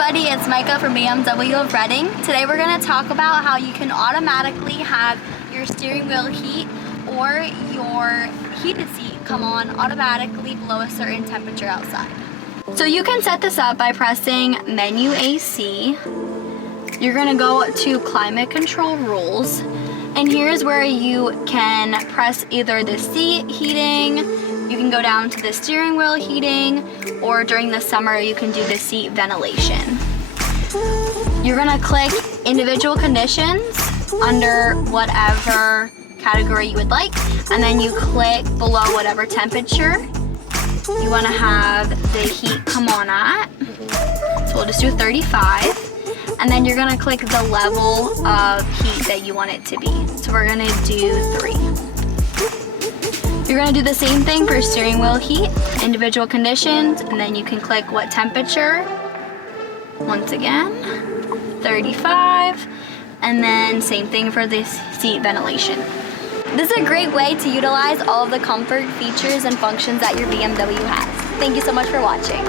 everybody, it's Micah from BMW of Reading. Today we're going to talk about how you can automatically have your steering wheel heat or your heated seat come on automatically below a certain temperature outside. So you can set this up by pressing menu AC. You're going to go to climate control rules, and here's where you can press either the seat heating, you can go down to the steering wheel heating, or during the summer you can do the seat ventilation. You're gonna click individual conditions under whatever category you would like, and then you click below whatever temperature you wanna have the heat come on at. So we'll just do 35, and then you're gonna click the level of heat that you want it to be. So we're gonna do 3. You're gonna do the same thing for steering wheel heat, individual conditions, and then you can click what temperature. Once again, 35, and then same thing for this seat ventilation. This is a great way to utilize all of the comfort features and functions that your BMW has. Thank you so much for watching.